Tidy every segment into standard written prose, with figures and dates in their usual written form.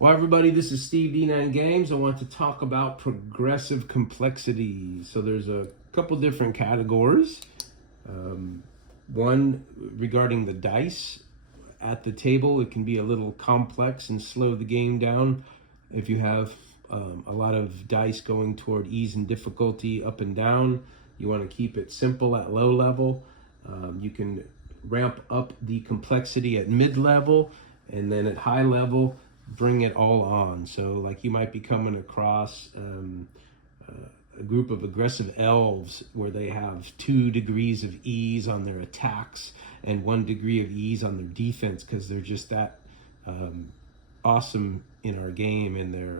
Well, everybody, this is Steve D9 Games. I want to talk about progressive complexity. So there's a couple different categories. One regarding the dice at the table. It can be a little complex and slow the game down. If you have a lot of dice going toward ease and difficulty up and down, you want to keep it simple at low level. You can ramp up the complexity at mid-level, and then at high level bring it all on. So like you might be coming across a group of aggressive elves where they have 2 degrees of ease on their attacks and 1 degree of ease on their defense because they're just that awesome in our game and their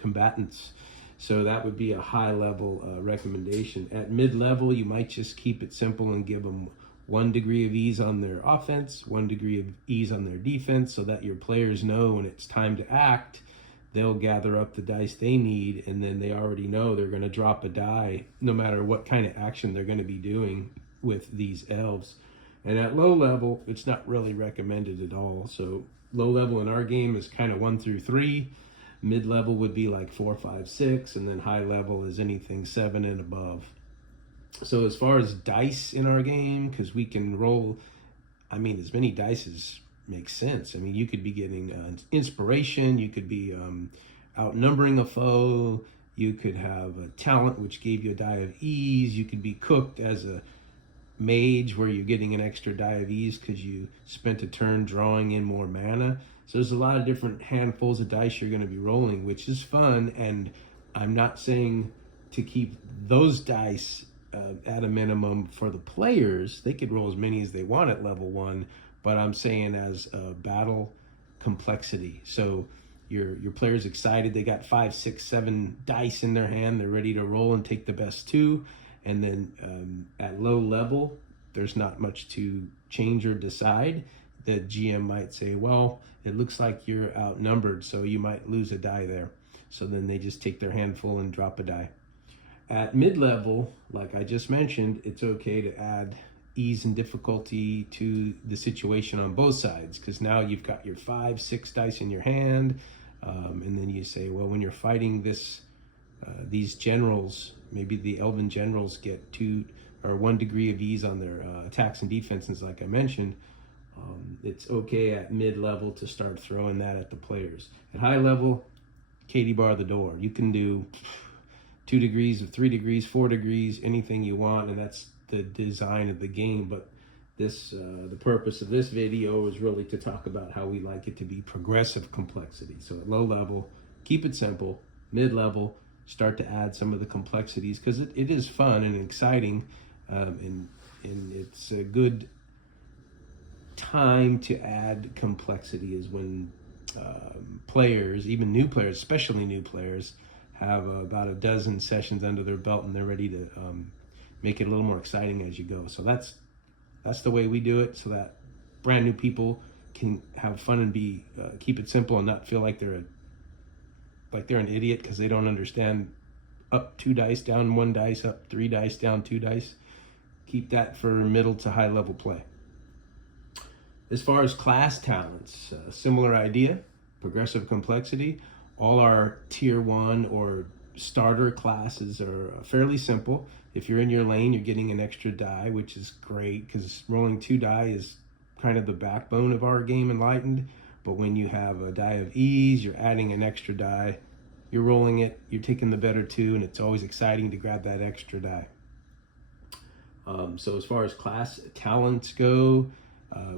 combatants. So that would be a high level recommendation. At mid level, you might just keep it simple and give them 1 degree of ease on their offense, 1 degree of ease on their defense, so that your players know when it's time to act, they'll gather up the dice they need, and then they already know they're going to drop a die no matter what kind of action they're going to be doing with these elves. And at low level, it's not really recommended at all. So low level in our game is kind of 1 through 3. Mid level would be like 4, 5, 6, and then high level is anything 7 and above. So as far as dice in our game, because we can roll, as many dice as makes sense. You could be getting inspiration, you could be outnumbering a foe, you could have a talent which gave you a die of ease, you could be cooked as a mage where you're getting an extra die of ease because you spent a turn drawing in more mana. So there's a lot of different handfuls of dice you're going to be rolling, which is fun, and I'm not saying to keep those dice at a minimum for the players. They could roll as many as they want at level 1, but I'm saying as a battle complexity. So your player's excited, they got 5, 6, 7 dice in their hand, they're ready to roll and take the best 2. And then at low level, there's not much to change or decide. The GM might say, well, it looks like you're outnumbered, so you might lose a die there. So then they just take their handful and drop a die. At mid-level, like I just mentioned, it's okay to add ease and difficulty to the situation on both sides, because now you've got your 5, 6 dice in your hand, and then you say, well, when you're fighting these generals, maybe the elven generals get 2 or 1 degree of ease on their attacks and defenses, like I mentioned. It's okay at mid-level to start throwing that at the players. At high level, Katie bar the door. You can do 2 degrees, 3 degrees, 4 degrees, anything you want, and that's the design of the game. But this, the purpose of this video is really to talk about how we like it to be progressive complexity. So at low level, keep it simple. Mid-level, start to add some of the complexities because it is fun and exciting, and it's a good time to add complexity is when players, even new players, especially new players, have about a dozen sessions under their belt and they're ready to make it a little more exciting as you go. So that's the way we do it, so that brand new people can have fun and be keep it simple and not feel like they're an idiot because they don't understand up 2 dice, down 1 dice, up 3 dice, down 2 dice. Keep that for middle to high level play. As far as class talents, similar idea, progressive complexity. All our tier 1 or starter classes are fairly simple. If you're in your lane, you're getting an extra die, which is great because rolling 2 die is kind of the backbone of our game, Enlightened. But when you have a die of ease, you're adding an extra die. You're rolling it, you're taking the better 2, and it's always exciting to grab that extra die. So as far as class talents go,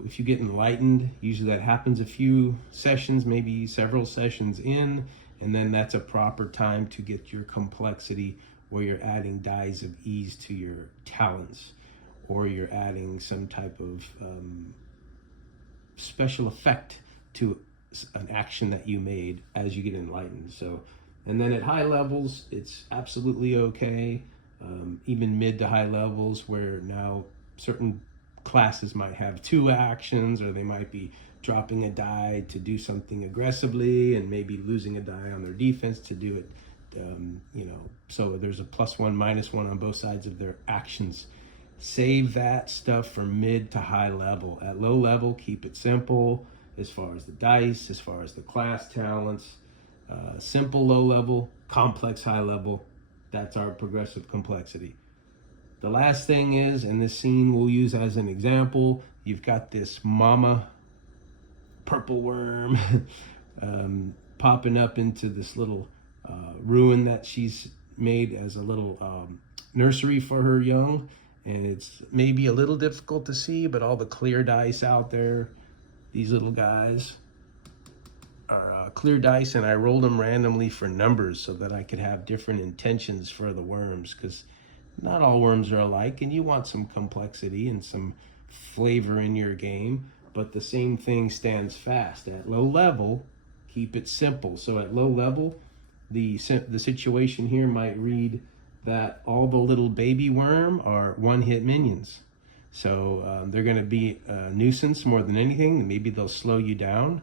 if you get Enlightened, usually that happens a few sessions, maybe several sessions in, and then that's a proper time to get your complexity where you're adding dies of ease to your talents, or you're adding some type of special effect to an action that you made as you get Enlightened. So, and then at high levels, it's absolutely okay, even mid to high levels, where now certain classes might have 2 actions, or they might be dropping a die to do something aggressively and maybe losing a die on their defense to do it. So there's a +1, -1 on both sides of their actions. Save that stuff for mid to high level. At low level, keep it simple. as far as the dice, as far as the class talents, simple low level, complex high level. That's our progressive complexity. The last thing is, and this scene we'll use as an example, you've got this mama purple worm popping up into this little ruin that she's made as a little nursery for her young. And it's maybe a little difficult to see, but all the clear dice out there, these little guys are clear dice, and I rolled them randomly for numbers so that I could have different intentions for the worms, because not all worms are alike, and you want some complexity and some flavor in your game, but the same thing stands fast. At low level, keep it simple. So at low level, the situation here might read that all the little baby worm are one-hit minions. So they're going to be a nuisance more than anything. Maybe they'll slow you down,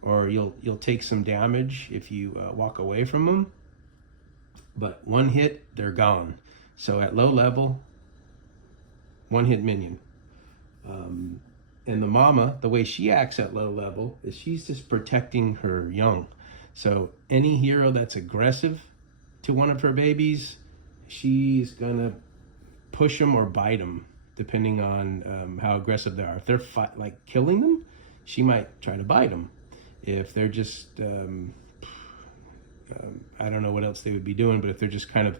or you'll take some damage if you walk away from them. But one hit, they're gone. So at low level, one-hit minion. And the mama, the way she acts at low level is she's just protecting her young. So any hero that's aggressive to one of her babies, she's gonna push them or bite them, depending on how aggressive they are. If they're like killing them, she might try to bite them. If they're just, I don't know what else they would be doing, but if they're just kind of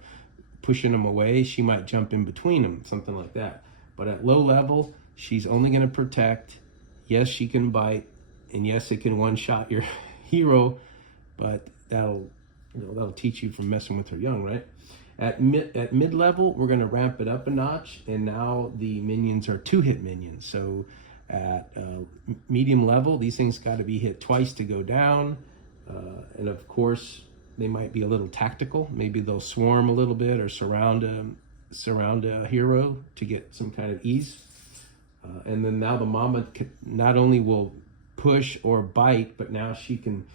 pushing them away, she might jump in between them, something like that. But at low level, she's only gonna protect. Yes, she can bite, and yes, it can one-shot your hero, but that'll teach you from messing with her young, right? At mid-level, we're going to ramp it up a notch, and now the minions are two-hit minions. So at medium level, these things got to be hit twice to go down, and of course, they might be a little tactical. Maybe they'll swarm a little bit or surround a hero to get some kind of ease. And then now the mama not only will push or bite, but now she can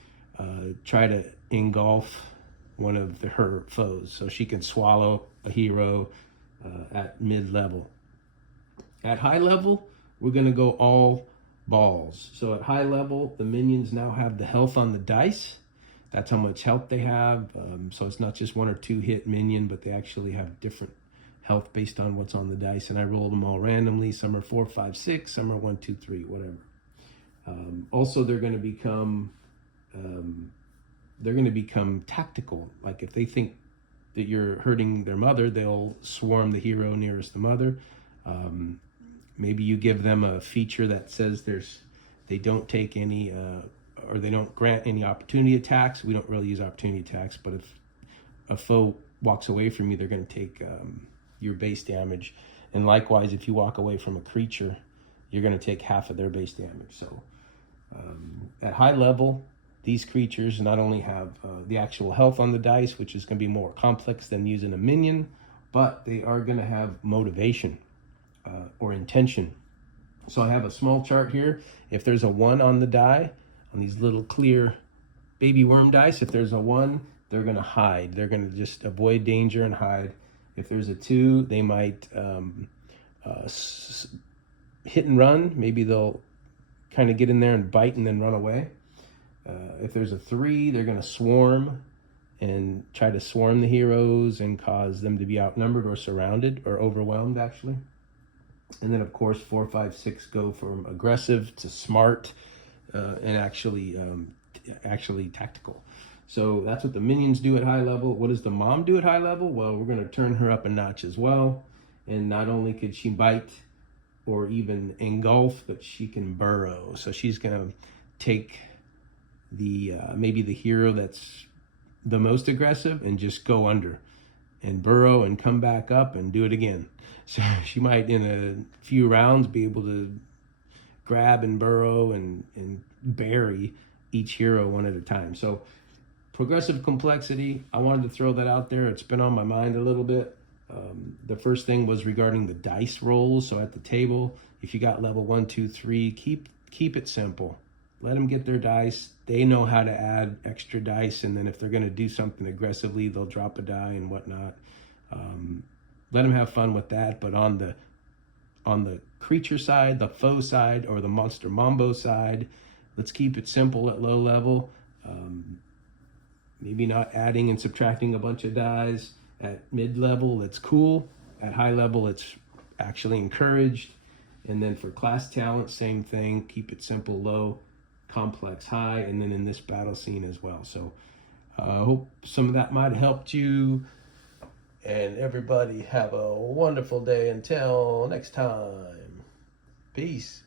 try to engulf one of her foes. So she can swallow a hero at mid-level. At high level, we're going to go all balls. So at high level, the minions now have the health on the dice. That's how much health they have. So it's not just one or two hit minion, but they actually have different health based on what's on the dice. And I rolled them all randomly. Some are 4, 5, 6. Some are 1, 2, 3, whatever. Also, they're going to become tactical. Like if they think that you're hurting their mother, they'll swarm the hero nearest the mother. Maybe you give them a feature that says they don't take any or they don't grant any opportunity attacks. We don't really use opportunity attacks, but if a foe walks away from you, they're going to take your base damage. And likewise, if you walk away from a creature, you're going to take half of their base damage. So at high level, these creatures not only have the actual health on the dice, which is going to be more complex than using a minion, but they are going to have motivation or intention. So I have a small chart here. If there's a 1 on the die, on these little clear baby worm dice, if there's a 1, they're going to hide. They're going to just avoid danger and hide. If there's a 2, they might hit and run. Maybe they'll kind of get in there and bite and then run away. If there's a 3, they're going to swarm and try to swarm the heroes and cause them to be outnumbered or surrounded or overwhelmed, actually. And then, of course, 4, 5, 6 go from aggressive to smart and actually tactical. So that's what the minions do at high level. What does the mom do at high level? Well, we're going to turn her up a notch as well. And not only could she bite or even engulf, but she can burrow. So she's going to take the maybe the hero that's the most aggressive and just go under and burrow and come back up and do it again. So she might in a few rounds be able to grab and burrow and bury each hero one at a time. So progressive complexity, I wanted to throw that out there. It's been on my mind a little bit. The first thing was regarding the dice rolls. So at the table, if you got level 1, 2, 3, keep it simple. Let them get their dice. They know how to add extra dice, and then if they're going to do something aggressively, they'll drop a die and whatnot. Let them have fun with that. But on the creature side, the foe side, or the monster mambo side, let's keep it simple at low level. Maybe not adding and subtracting a bunch of dies. At mid-level, it's cool. At high level, it's actually encouraged. And then for class talent, same thing. Keep it simple, low, complex, high, and then in this battle scene as well. So I hope some of that might have helped you. And everybody have a wonderful day until next time. Peace.